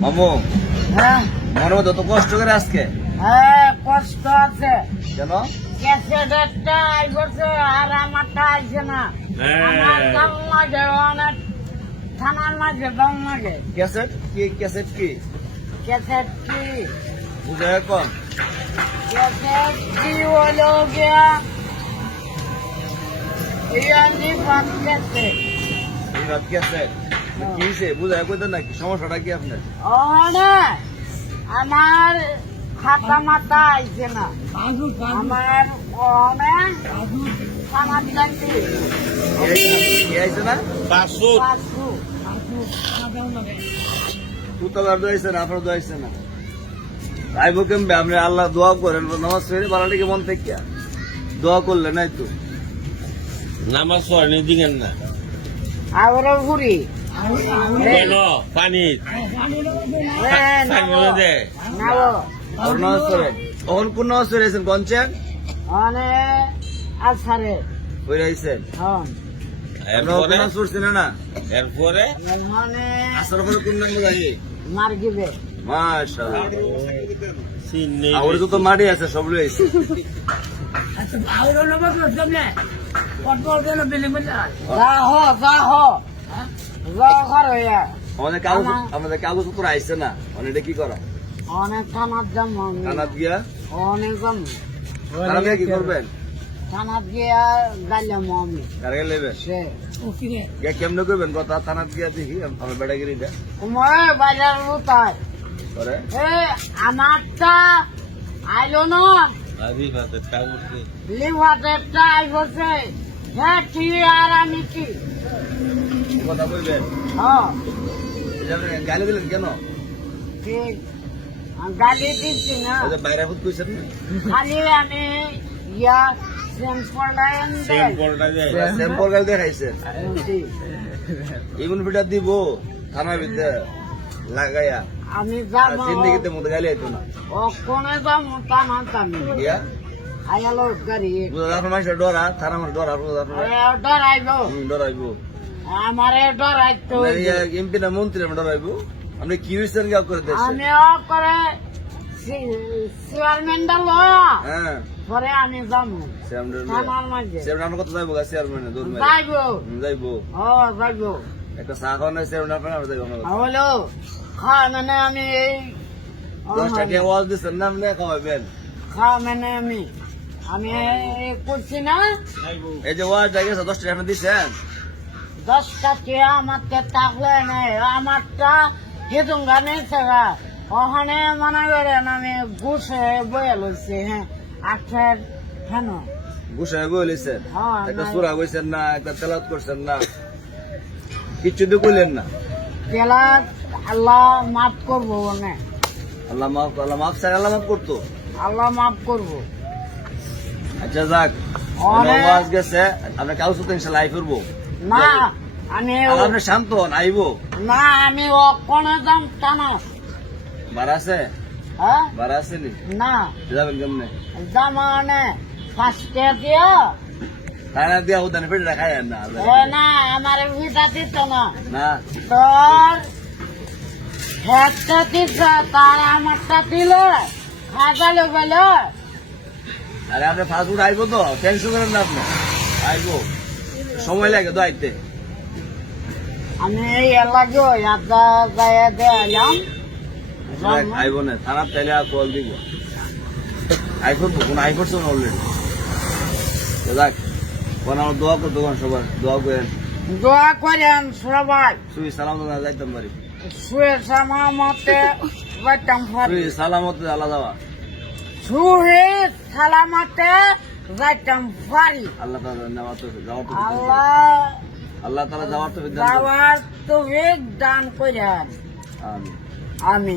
মামু হ্যাঁ মনে মতো তো কষ্ট করে আজকে হ্যাঁ কষ্ট আছে কেন? ক্যাসেটেরটা আইবছে আর আমারটা আইছে না আমার দাম লাগে অনেক থানার মাঝে দাম লাগে ক্যাসেট কি? ক্যাসেট কি ক্যাসেট কি বুঝে এখন? ক্যাসেট কি হলো গিয়া ইয়ানি পাক ক্যাসেট বিভাগ ক্যাসেট কি হয়েছে বুঝে কইতেন নাকি? সমস্যাটা কি আপনার? ওখানে আমার খাতা মাথা আইছে না আমার অনেক থানার চাকরি কি আইছে না? পাঁচশো তুতাবার দোয়াইছে না, আপনার দোয়াইছে না। আইবো কেমবে? আপনি আল্লাহ দোয়া করেন, নামাজ পড়ে বাড়াটিকে মন থেকে দোয়া করলে নাই তো নামাজ পড়েনি দিকেন না আবারও ঘুরি কেন পানি দে আর নামাজ পড়েন। তখন কোন নামাজ পড়েছেন? কনছেন অনেক আছারে পড়ে আইছেন? হন এরপরে নামাজ পড়ছেন না? এরপরে এখানে আসার পরে কোন নাম যাই? মার গিবে মাশাআল্লাহ। সিন নেই আর তো মাটি আছে, সব লই আইছে। আমাদের কাগজ পত্র আইছে না, অনেকটা কি করা? অনেক থানার দাম কানাত গিয়া অনেক দাম কানাত গিয়া কি করবেন? থানাত গিয়া গাইলাম আমি কারগে লেবেন সে গিয়া কেমনে করবেন কথা? থানাত গিয়া দেখি আমার বেটাগিরিটা তোমার বাজার লুতায় করে আমারটা আইলো না আরিফাতের কাগজ লিভারটা আইবছে হ্যাঁ কি আর আমি কি কথা বলবেন। হ্যাঁ গালি দিলেন কেন? ঠিক গালি দিচ্ছি না ওই যে বাইরে ভূত কইছেন না? খালি আমি ইয়া সেম্পল লাইন সেম পড়টা যায় স্যাম্পল গালি দেখাইছেন। ইমন ফিটার দিব থানার ভিতরে লাগাইয়া আমি যাবো জিন্দিগিতে মতো গালি আইতো না। ও কোনে যাবো টানা টানি গিয়া আয়ালো গাড়ি বুঝা আপনার মানুষের ডরা, থানা আমার ডরা, আপনার ডরাইব ডরাইব। আমারে ডরাইতো এমপি না মন্ত্রী আমরা ডরাইব? আপনি কি হয়েছেন গা করে দিয়েছেন? আমি করে চেয়ারম্যানটা ল হ্যাঁ পরে আমি যাবো থানার মাঝে চেয়ারম্যান কত যাইব গা? চেয়ারম্যানে দূর মেরে যাইব যাইব ও যাইব একটা চা খাওয়া নাই চেয়ারম্যান আপনার আমরা যাইব আমরা হলো মানে আমি এই 10 টাকা ওয়াজ দিচ্ছেন না, আপনি খাওয়াবেন। মানে আমি এই করছি না এই যে ওয়াজ গেছে 10 টাকা আপনি দিচ্ছেন? 10 টাকা আমার থাকলে নেই আমারটা হেতুন গানে থাকা ওখানে মনে করেন আমি ঘুষে বয়ে লইছি হ্যাঁ আখের হেন গুছাই বলেছেন, হ্যাঁ, একটা নাই। সূরা কইছেন না, একটা তেলাওয়াত করছেন না, কিচ্ছু দিয়ে কইলেন না। তেলা আল্লাহ মাফ করবো মানে আল্লাহ মাফ চাই, আল্লাহ মাফ করতো। আল্লাহ মাফ করবো আচ্ছা যাক, অনেক- ওয়াজ গেছে, আমরা কাউ সাথে ইনশাআল্লাহ আই করবো। না আমি আপনি শান্ত হন, আইবো। না আমি অকনে দাম টানা বার আছে? হ্যাঁ বার আছে নি? না যাবেন কেমনে? দাম মানে 5 টাকা দিয়া তাই না দিয়া উদানে পেটে রাখাই না। না আমার ভিটা দিত না না তোর একটা দিচ্ছে তার আমারটা দিলে খাজালো গেল আরে আপনি ফাস্ট ফুড আইবো তো, টেনশন করেন না আপনি, আইবো। সময় লাগে তো আইতে। আমি এই এলাকা একটা জায়গা দিলাম আইবো না, থানার তাইলে আর কল দিব। আই করবো, কোন আই করছো না অলরেডি? যাক, কোন আমার দোয়া করতো, কোন সবার দোয়া করেন, দোয়া করেন সবাই সুই সালামত না যাইতাম পারি, শুয়ে সামামতে যাইতাম পারি সুই সালামত আল্লাহ যাওয়া, শুয়ে সালামতে যাইতাম পারি আল্লাহ তাআলা নেওয়া তো যাওয়ার তো আল্লাহ আল্লাহ তাআলা যাওয়ার তো বিধান। যাওয়ার তো দান করেন আমিন। আমি